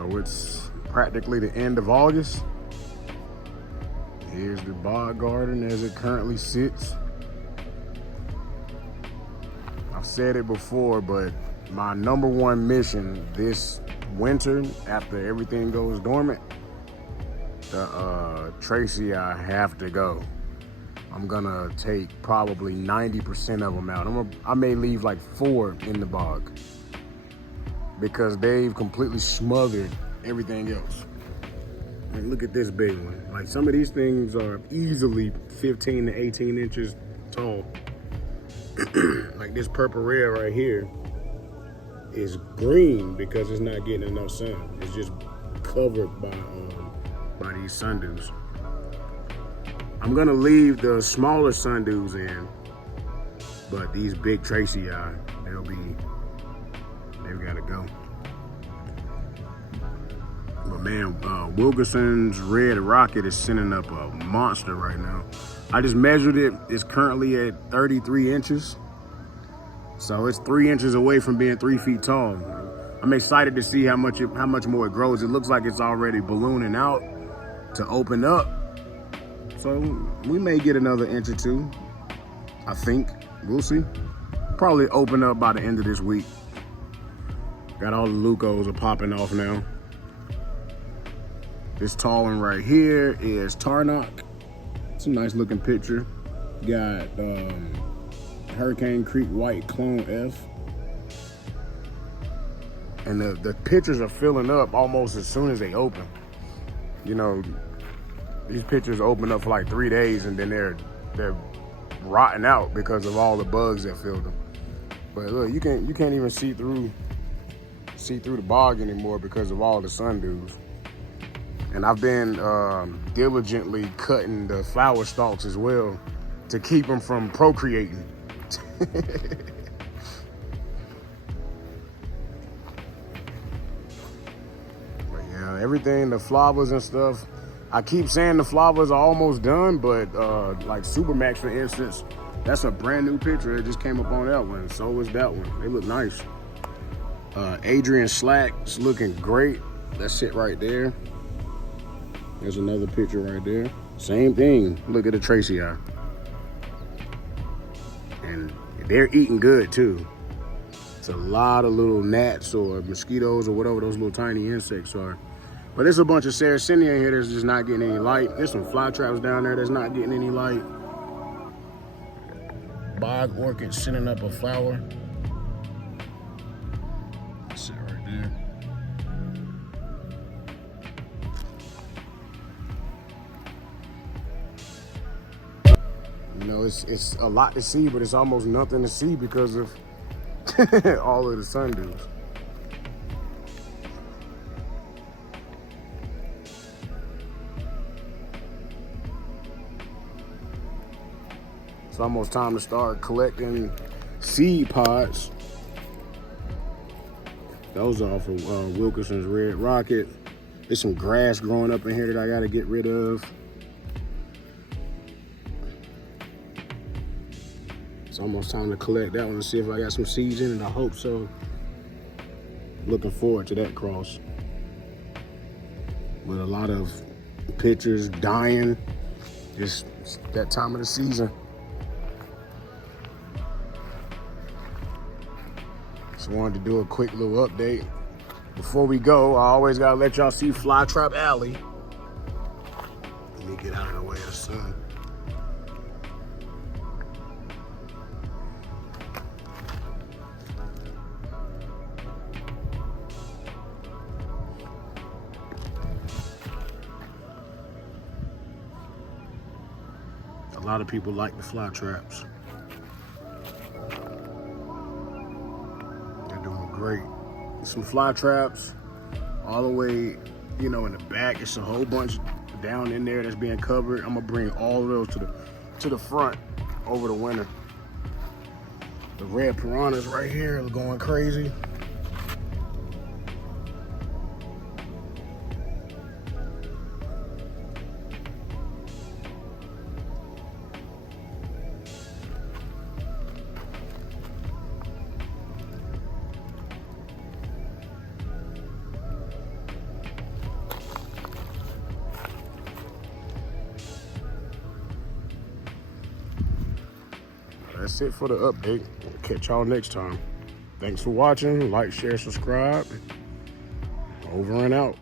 So it's practically the end of August. Here's the bog garden as it currently sits. I've said it before, but my number one mission this winter, after everything goes dormant, the Tracy, I have to go. I'm gonna take probably 90% of them out. I may leave like 4 in the bog because they've completely smothered everything else. Like, look at this big one. Like, some of these things are easily 15 to 18 inches tall. Like this purple red right here is green because it's not getting enough sun. It's just covered by these sundews. I'm gonna leave the smaller sundews in, but these big Tracy, they've gotta go. But man, Wilkersons Red Rocket is sending up a monster right now. I just measured it. It's currently at 33 inches. So it's 3 inches away from being 3 feet tall. I'm excited to see how much more it grows. It looks like it's already ballooning out to open up. So we may get another inch or 2, I think. We'll see. Probably open up by the end of this week. Got all the Leucos are popping off now. This tall one right here is Tarnock. It's a nice looking picture. Got Hurricane Creek White Clone F. And the pictures are filling up almost as soon as they open. You know, these pictures open up for like 3 days and then they're rotting out because of all the bugs that filled them. But look, you can't even see through the bog anymore because of all the sundews. And I've been diligently cutting the flower stalks as well to keep them from procreating. But yeah, everything, the flowers and stuff, I keep saying the flowers are almost done, but like Supermax, for instance, that's a brand new picture. It just came up on that one. So is that one. They look nice. Adrian Slack's looking great. That's it right there. There's another picture right there. Same thing. Look at the Tracy eye. And they're eating good too. It's a lot of little gnats or mosquitoes or whatever those little tiny insects are. But there's a bunch of Sarracenia in here that's just not getting any light. There's some fly traps down there that's not getting any light. Bog orchid sending up a flower. That's it right there. You know, it's a lot to see, but it's almost nothing to see because of all of the sundews. It's almost time to start collecting seed pods. Those are for Wilkersons Red Rocket. There's some grass growing up in here that I gotta get rid of. It's almost time to collect that one and see if I got some seeds in it. I hope so. Looking forward to that cross. With a lot of pictures dying. Just that time of the season. Just wanted to do a quick little update. Before we go, I always gotta let y'all see Flytrap Alley. Let me get out of the way of the sun. A lot of people like the fly traps. They're doing great. Some fly traps all the way, you know, in the back. It's a whole bunch down in there that's being covered. I'm gonna bring all of those to the front over the winter. The red piranhas right here are going crazy. that's it for the update. Catch y'all next time. Thanks for watching. Like, share, subscribe. Over and out.